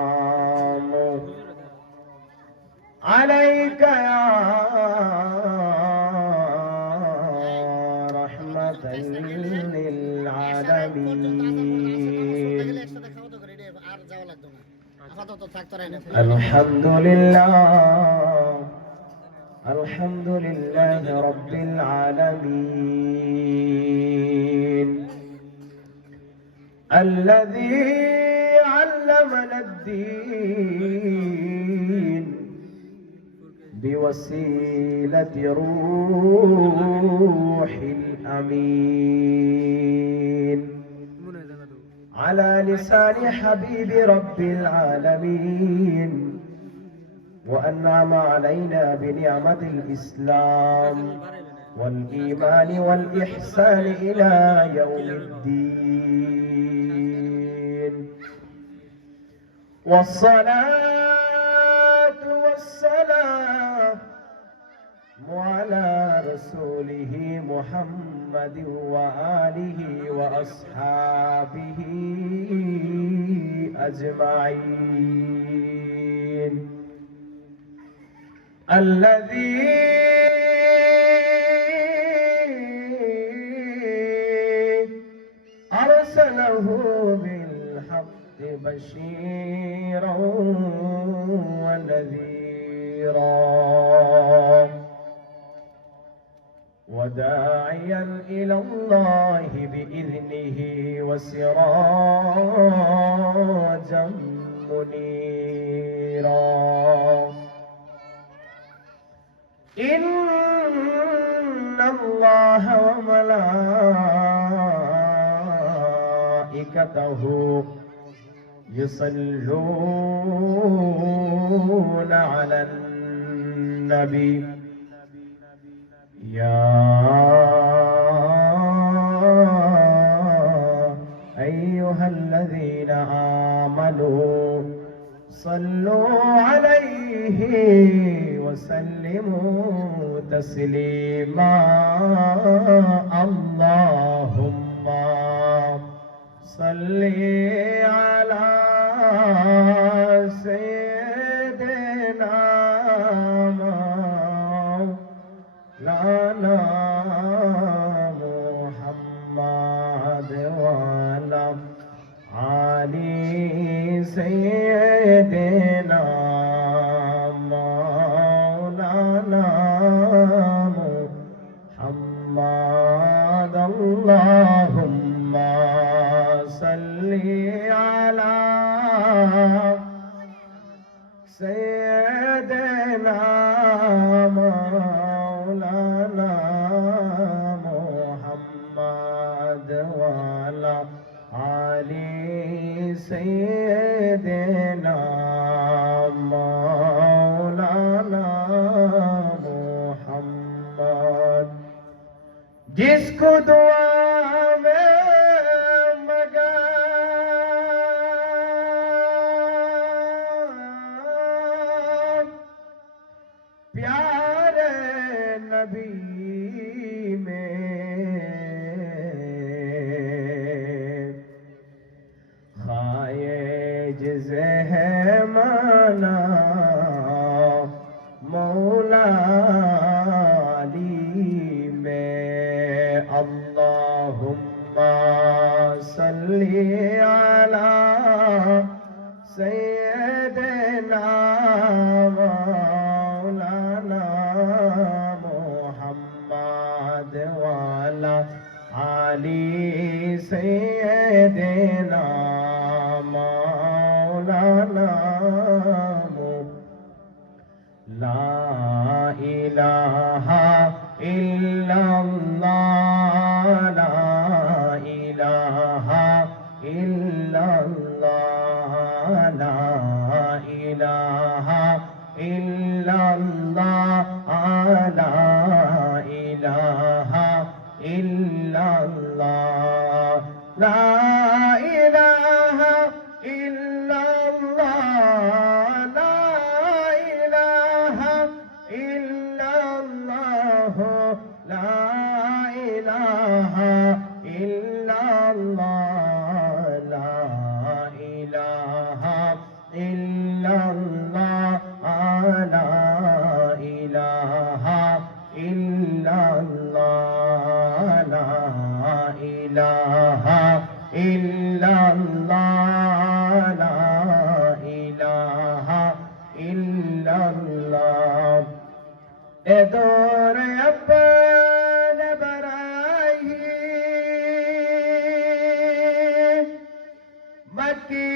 والسلام عليك يا رحمة للعالمين الحمد لله الحمد لله رب العالمين الذي علمنا الدين بوسيلة روح الأمين على لسان حبيب رب العالمين وأنعم علينا بنعمة الإسلام والإيمان والإحسان إلى يوم الدين والصلاة والسلام على رسوله محمد وآله وأصحابه أجمعين الذي أرسله بالحق بشيرا ونذيرا وداعيا إلى الله بإذنه وسراجا منيرا إن الله وملائكته يصلون على النبي يا أيها الذين آمنوا صلوا عليه وسلموا تسليما اللهم صل على سيدنا مولانا محمد وعلى آل سيدنا مولانا محمد اللهم صل على سيدنا مولانا محمد وعلى آل سيدنا مولانا محمد जिसको दुआ में मगा प्यारे नबी में खाए जिसे है माना मौला अल्लाहुम्मा सल्ली अला सय्यदना मौलाना मुहम्मद वाला आली सय्यदना मौलाना ला इलाहा इल्लल्लाह ला इलाहा इल्लल्लाह ला इलाहा इल्लल्लाह ला इलाहा इल्लल्लाह ला इलाहा इल्लल्लाह ला इलाहा इल्लल्लाह ला इलाहा इल्लल्लाह ला illallah, la ilaha illallah. E dore appena barai मक्की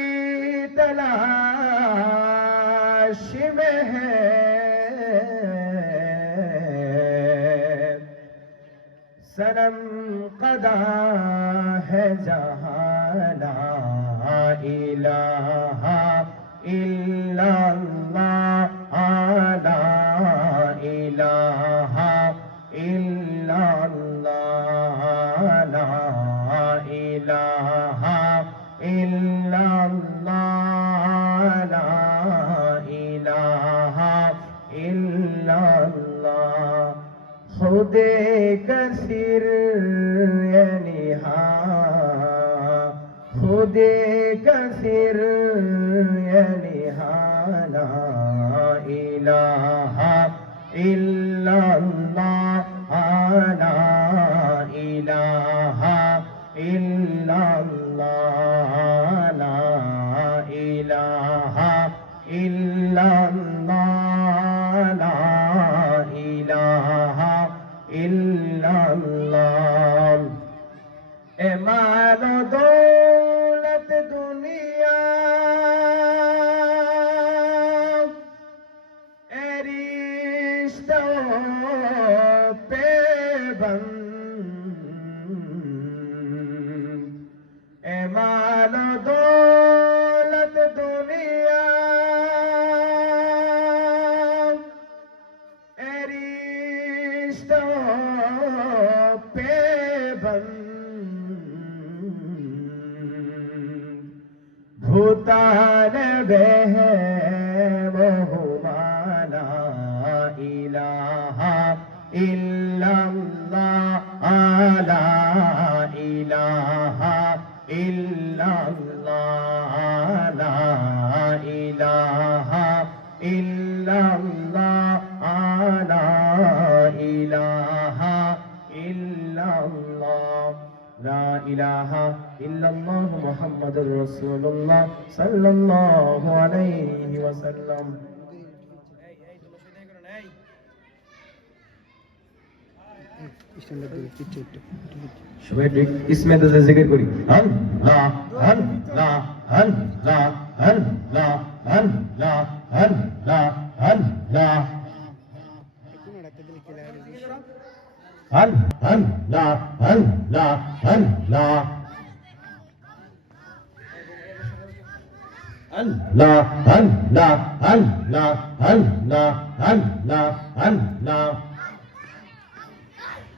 तलाश में है सनम कदा है जहाँ ला इलाहा इल्लल्लाह ला इलाहा इल्लल्लाह ला इलाहा illallah, la ilaha illallah. खुदे कसीर यानी हाँ, खुदे कसीर यानी हाँ, ला इलाहा illallah, la ilaha illallah, la ilaha illallah, la ilaha illallah. Eman daulat dunia erishto pe band माल दौलत दुनिया रिश्तों पे बंद भूतान बह बहुमाना इलाहा इल्लल्लाह ला इलाहा illallah, la ilaha illallah, la ilaha illallah, la ilaha illallah Muhammadur Rasulullah sallallahu alayhi wa sallam. সবাই ইসমে তো জিকির করি আল্লাহ আল্লাহ আল্লাহ আল্লাহ আল্লাহ আল্লাহ আল্লাহ আল্লাহ আল্লাহ আল্লাহ আল্লাহ আল্লাহ আল্লাহ আল্লাহ আল্লাহ আল্লাহ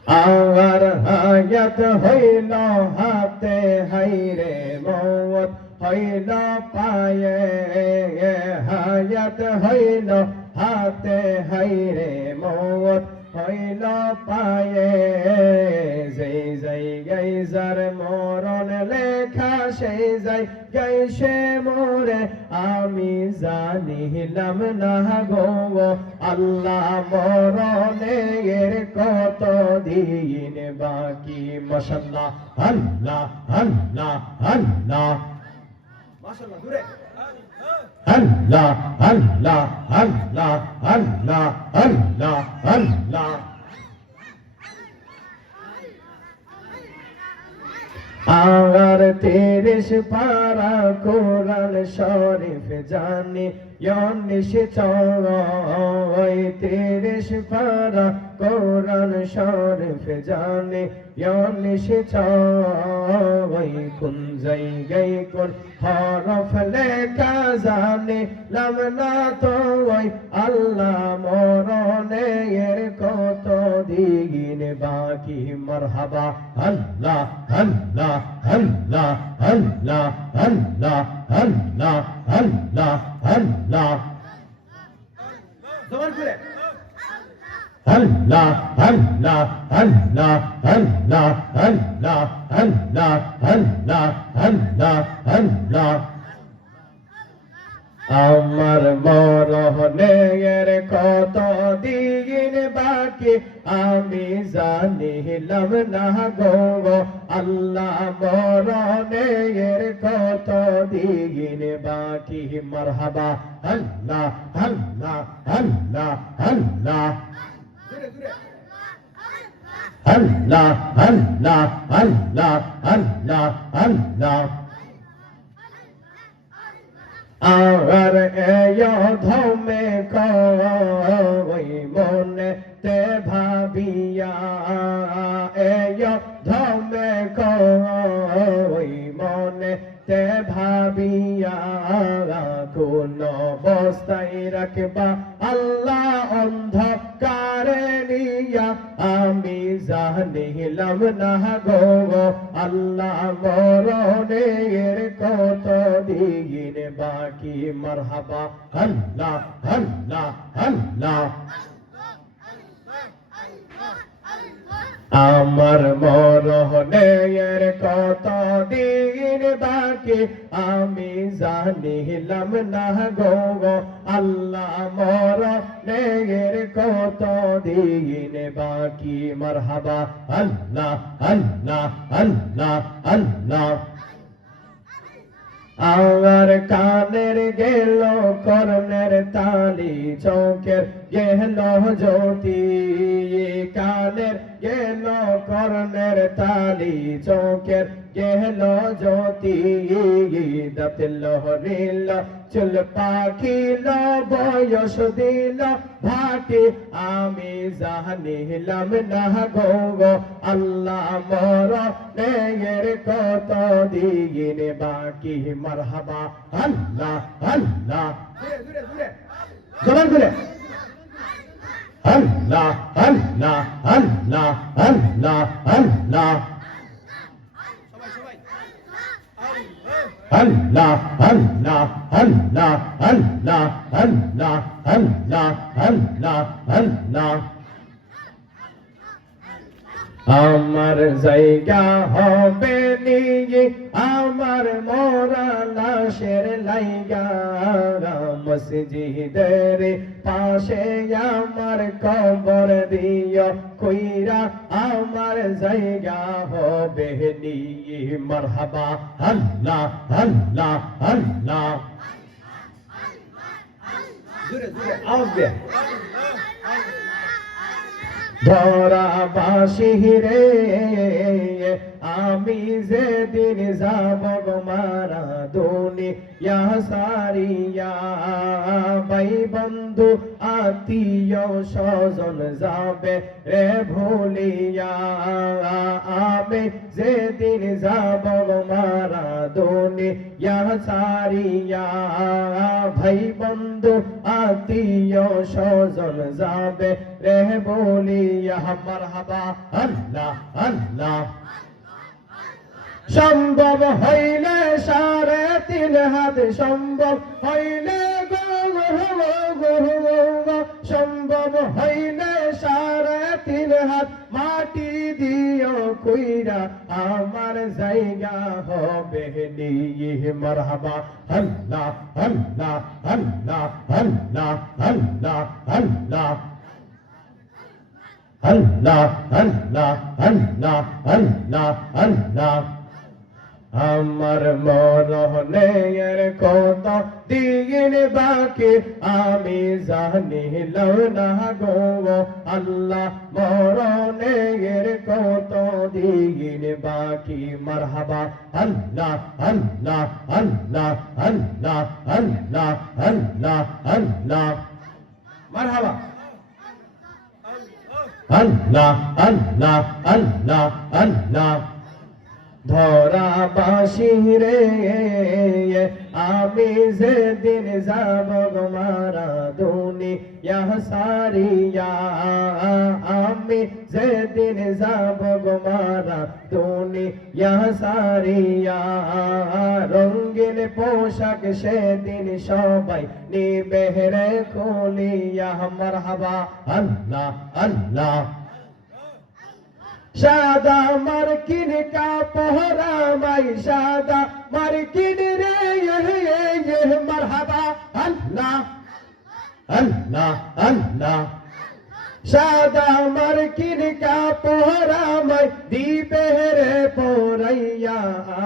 আর হায়াত হইল হাতে হাইরে মওত হইল পায়ে হায়াত হইল হাতে হাইরে মওত হইল পায়ে যেই জায়গায় যার মরণ লেখা সেই জায়গায় সে মোরে আমি জানিলাম না গো আল্লাহ মরণের কত দিন বাকি মাশাআল্লাহ আল্লাহ আল্লাহ আল্লাহ মাশাআল্লাহ দূরে আল্লাহ আল্লাহ আল্লাহ আল্লাহ আল্লাহ আল্লাহ আর 30 পারা কোরআন শরীফ জানি 30 পারা কোরআন শরীফ জানি 19 কোন জায়গায় কোন হরফ লেখা জানি লাম না তো ওই আল্লাহ মরণের কত দিন বাকি মারহাবা আল্লাহ আল্লাহ আল্লাহ আল্লাহ আল্লাহ আল্লাহ আল্লাহ আল্লাহ জবান করে আল্লাহ আল্লাহ আল্লাহ আল্লাহ আল্লাহ আল্লাহ আল্লাহ আল্লাহ আল্লাহ আমার মরণের কত দিন বাকি আমি জানিলাম না গো আল্লাহ মরণের কত দিন বাকি মারহাবা আল্লাহ আল্লাহ আল্লাহ আল্লাহ আল্লাহ আল্লাহ আল্লাহ আল্লাহ আল্লাহ আর ধমে কই মনে তে ভাবিয়া ধমে কই মনে তে ভাবিয়া কোন অবস্থায় রাখবা আল্লাহ অন্ধকারে নিয়া আমি জানিলাম না গো আল্লাহ মরণের কত দিন বাকি মারহাবা আল্লাহ আল্লাহ আল্লাহ আমার মরণের কত দিন বাকি আমি জানিলাম না গো আল্লাহ মরণের কত দিন বাকি মারহাবা আল্লাহ আল্লাহ আল্লাহ আল্লাহ আমার কানের গেল কর্ণের তালি চৌকের গেল জ্যোতি কানের গেল কর্ণের তালি চৌকের গেল জ্যোতি দাঁত লহরিল চুল পাখিল বয়স দিল ভাটি আমি জানিলাম না গো আল্লাহ মরণের কত দিন বাকি মারহাবা আল্লাহ আল্লাহ জবান খুলে আল্লাহ আল্লাহ আল্লাহ আল্লাহ আল্লাহ আল্লাহ আল্লাহ আল্লাহ আল্লাহ আল্লাহ আল্লাহ আল্লাহ আল্লাহ আমার জায়গা হবে নিয়ে আমার মরা লাশের লাইগা মসজিদের পাশে আমার কবর দিও কইরা আমার জায়গা হবে নিয়ে মারহাবা আল্লাহ আল্লাহ আল্লাহ জোরে জোরে আওয়াজ দে ধরা বাসি রে আমি যেদিন যাব মারা দুনিয়া সারিয়া ভাই বন্ধু আত্মীয় স্বজন যাবে রে ভুলিয়া আমি যেদিন যাব মারা দুনিয়া সারিয়া ভাই বন্ধু আত্মীয় স্বজন যাবে রে বলিয়া মারহাবা আল্লাহ আল্লাহ সম্ভব হইলে 3.5 হাত সম্ভব হইলে সম্ভব হইলে 3.5 হাত মাটি দিও কইরা আমার জায়গা হবে নিয়ে মারহাবা আল্লাহ আল্লাহ আল্লাহ আল্লাহ আল্লাহ আল্লাহ আল্লাহ আল্লাহ আল্লাহ আল্লাহ আল্লাহ আমার মরণের কত দিন বাকি আমি জানিলাম না গো আল্লাহ মরণের কত দিন বাকি মারহাবা আল্লাহ আল্লাহ আল্লাহ আল্লাহ আল্লাহ আল্লাহ আল্লাহ মারহাবা আল্লাহ আল্লাহ আল্লাহ আল্লাহ ধরা বাসি রে আমি যেদিন যাব মারা দুনিয়া সারিয়া আমি যেদিন যাব মারা দুনিয়া সারিয়া রঙিন পোশাক সেদিন সবাই নিবে রে খুলিয়া মারহাবা আল্লাহ আল্লাহ সাদা মার্কিন কাপড় মাই সাদা মার্কিন রে মারহাবা আল্লাহ আল্লাহ আল্লাহ সাদা মার্কিন কাপড় আমায় দিবে রে পরাইয়া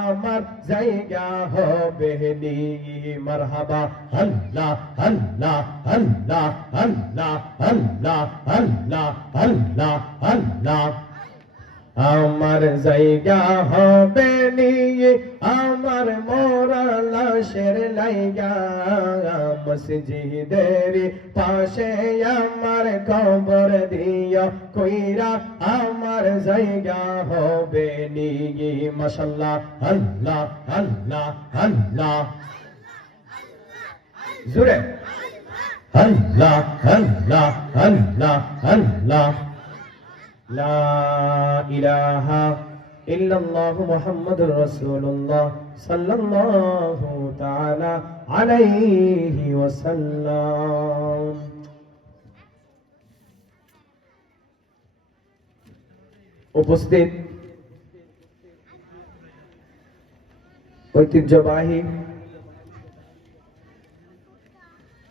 আমার জায়গা হবে নি মারহাবা আল্লাহ আল্লাহ আল্লাহ আল্লাহ আল্লাহ আল্লাহ আল্লাহ আল্লাহ আমার জায়গা হবে নিয়ে আমার মোরা লাশের লাইগা মসজিদের পাশে আমার কবর দিয়া কইরা আমার জায়গা হবে নিয়ে মাশাআল্লাহ আল্লাহ আল্লাহ আল্লাহ জোরে আল্লাহ আল্লাহ আল্লাহ আল্লাহ লা ইলাহা ইল্লাল্লাহু মুহাম্মাদুর রাসূলুল্লাহ সাল্লাল্লাহু তাআলা আলাইহি ওয়াসাল্লাম। উপস্থিত ঐতিহ্যবাহী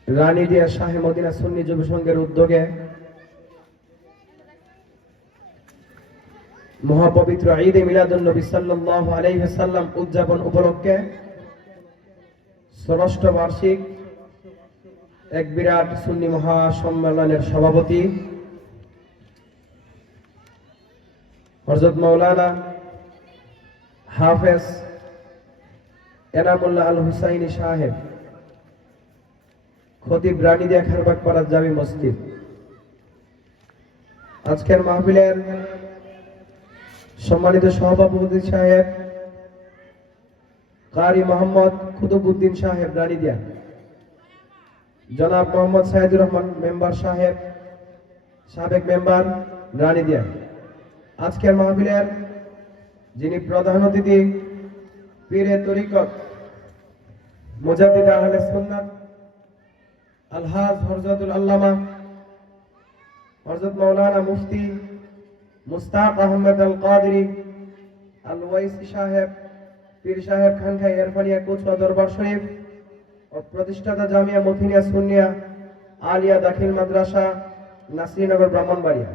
রানীদিয়া শাহে মদিনা সুন্নি যুব সংঘের উদ্যোগে মহাপবিত্র ঈদে মিলাদুন নবী সাল্লাল্লাহু আলাইহি ওয়াসাল্লাম উদযাপন উপলক্ষে ষষ্ঠ বার্ষিক এক বিরাট সুন্নি মহাসম্মেলনের সভাপতি হযরত মাওলানা হাফেজ এনামুল্লাহ আল হুসাইনি সাহেব খতিব রানীদিয়া খারবাগপাড়া জামি মসজিদ আজকের মাহফিলের সম্মানিত সভাপতি সাহেব কারি মোহাম্মদ কুতুবউদ্দিন সাহেব রানীদিয়া, জনাব মোহাম্মদ সাইদুর রহমান মেম্বার সাহেব সাবেক মেম্বার রানীদিয়া, আজকের মাহফিলের যিনি প্রধান অতিথি পীরে তরিকত মুজাদ্দিদ আহলে সুন্নাত আলহাজ হযরতুল আল্লামা হযরত মাওলানা মুফতি মুস্তাক আহমেদ আল কাদরি আল ওয়াইসি সাহেব পীর সাহেব খানখাই এরফানিয়া কুচুয়া দরবার শরীফ ও প্রতিষ্ঠাতা জামিয়া মথিনিয়া সুন্নিয়া আলিয়া দাখিল মাদ্রাসা নাসিরনগর ব্রাহ্মণবাড়িয়া,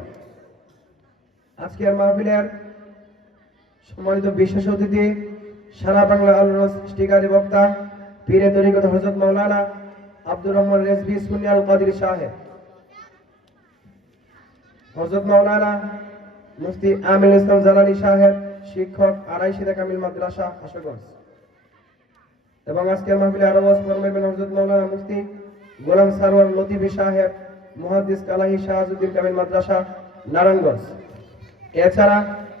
আজকের মাহফিলের সম্মানিত বিশেষ অতিথি সারা বাংলা আলোড়ন সৃষ্টিকারী বক্তা পীরে তরিকত হযরত মাওলানা আব্দুর রহমান রেজভী সুন্নি আল কাদরি সাহেব, হযরত মাওলানা মুফতি আমিল ইসলাম জালালি সাহেব শিক্ষক আড়াইশিদা কামিল মাদ্রাসা আশুগঞ্জ, এবং আজকের মাহফিলে আরো ওয়াজ ফরমাইবেন হযরত মাওলানা মুফতি গোলাম সারওয়ার লতিফি সাহেব মুহাদ্দিস কালাহি শাহজুদ্দিন কামিল মাদ্রাসা নারায়ণগঞ্জ। এছাড়া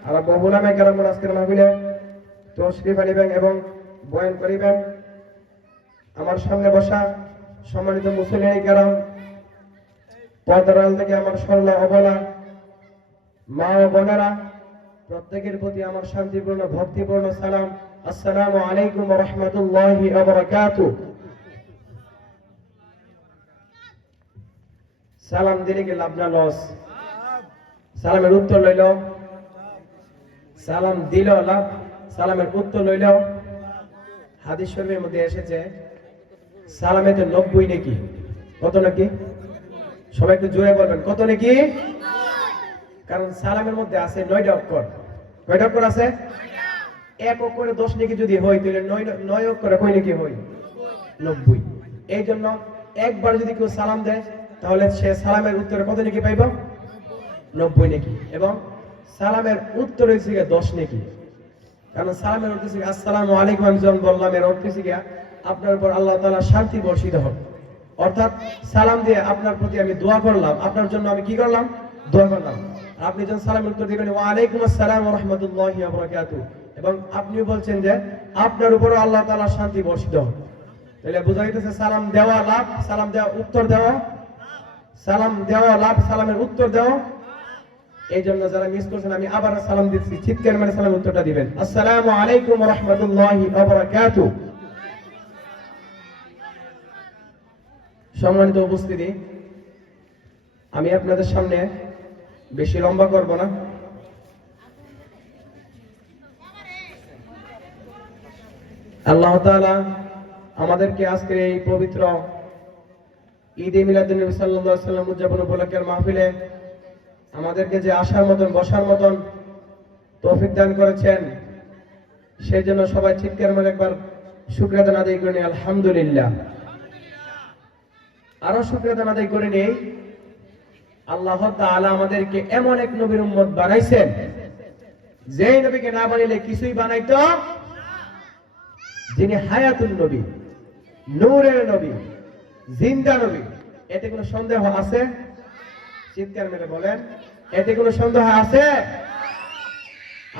আরো বহু উলামায়ে কেরাম আজকের মাহফিলে তশরিফ আনিবেন এবং বয়ান করিবেন। আমার সামনে বসা সম্মানিত মুসলিম কেরাম, পর্দার আড়াল থেকে আমার সরলা অবলা মা ও বোনেরা, প্রত্যেকের প্রতি আমার শান্তিপূর্ণ ভক্তিপূর্ণ সালাম, আসসালামু আলাইকুম ওয়া রাহমাতুল্লাহি ওয়া বারাকাতুহু। সালাম দিলে কি লাভ না লস? সালামের উত্তর লইল, সালাম দিল লাভ, সালামের উত্তর লইল। হাদিস শরীফের মধ্যে এসেছে সালামেতে 90 নাকি, কত নাকি? সবাই একটু জোরে বলবেন, কত নাকি? কারণ সালামের মধ্যে আছে 9টা অক্ষর। কয়টা অক্ষর আছে? এক অক্ষরে 10 নাকি যদি হয় তাহলে 9 অক্ষরে কয় নাকি হয়? 90। এই জন্য একবার যদি কেউ সালাম দেয় তাহলে সে সালামের উত্তরে কত নাকি পাইব? 90 নাকি। এবং সালামের উত্তর হচ্ছে 10 নাকি। কারণ সালামের অর্থ হচ্ছে আসসালামু আলাইকুম, আমি যখন বললাম এর অর্থ হচ্ছে আপনার উপর আল্লাহ তাআলা শান্তি বর্ষিত হোক। অর্থাৎ সালাম দিয়ে আপনার প্রতি আমি দোয়া করলাম, আপনার জন্য আমি কি করলাম? দোয়া করলাম। আপনি যখন সালামের উত্তর দিবেন ওয়া আলাইকুম আসসালাম ওয়া রাহমাতুল্লাহি ওয়া বারাকাতুহু, এবং আপনি বলছেন যে আপনার উপরও আল্লাহ তাআলা শান্তি বর্ষিত হোক, তাহলে বোঝা যাইতেছে সালাম দেওয়া লাভ, সালাম দেওয়া উত্তর দেওয়া, সালাম দেওয়া লাভ, সালামের উত্তর দেওয়া। এই জন্য যারা মিস করছেন আমি আবার সালাম দিচ্ছি, চিৎকার মেরে সালামের উত্তরটা দিবেন। আসসালামু আলাইকুম ওয়া রাহমাতুল্লাহি ওয়া বারাকাতুহু। সম্মানিত উপস্থিতি, আমি আপনাদের সামনে বেশি লম্বা করব না। আল্লাহ তাআলা আমাদেরকে আজকের এই পবিত্র ঈদে মিলাদুন নবী সাল্লাল্লাহু আলাইহি ওয়াসাল্লাম উদযাপন উপলক্ষে মাহফিলে আমাদেরকে যে আসার মতন বসার মতন তৌফিক দান করেছেন, সেই জন্য সবাই চিৎকার করে একবার শুকরিয়া আদায় করে নিই, আলহামদুলিল্লাহ। আরো শুকরিয়া আদায় করে নেই, আল্লাহ তাআলা আমাদেরকে এমন এক নবীর উম্মত বানাইছেন, যেই নবীকে না বানাইলে কিছুই বানাইতো, যিনি হায়াতুন নবী, নূরের নবী, জিন্দা নবী। এতে কোনো সন্দেহ আছে? চিৎকার মেরে বলেন, এতে কোনো সন্দেহ আছে?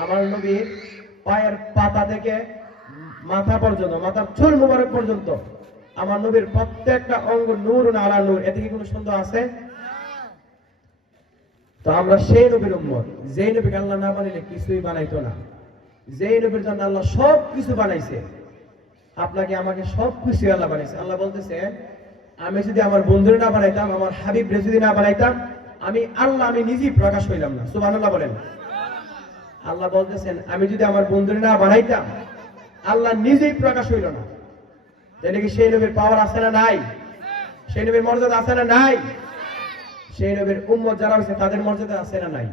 আমার নবীর পায়ের পাতা থেকে মাথা পর্যন্ত, মাথার চুল মুবারক পর্যন্ত আমার নবীর প্রত্যেকটা অঙ্গ নূর আলা নূর। এতে কি কোনো সন্দেহ আছে? তো আমরা সেই নবীর উম্মত, যেই নবীকে আল্লাহ না বানাইলে কিছুই বানাইতো না, যেই নবীর জন্য আল্লাহ সব কিছু বানাইছে। আপনাকে আমাকে সব কিছু আল্লাহ বানাইছে। আল্লাহ বলতেছে, আমি যদি আমার বন্ধুরে না বানাইতাম, আমার হাবিবরে যদি না বানাইতাম, আমি আল্লাহ আমি নিজেই প্রকাশ হইলাম না। সুবহানাল্লাহ বলেন। আল্লাহ বলতেছেন, আমি যদি আমার বন্ধুরে না বানাইতাম, আল্লাহ নিজেই প্রকাশ হইল না। তাহলে কি সেই নবীর পাওয়ার আছে না নাই? সেই নবীর মর্যাদা আছে না নাই? সেই নবীর উম্মত যারা হয়েছে তাদের মর্যাদা আছে না নাই?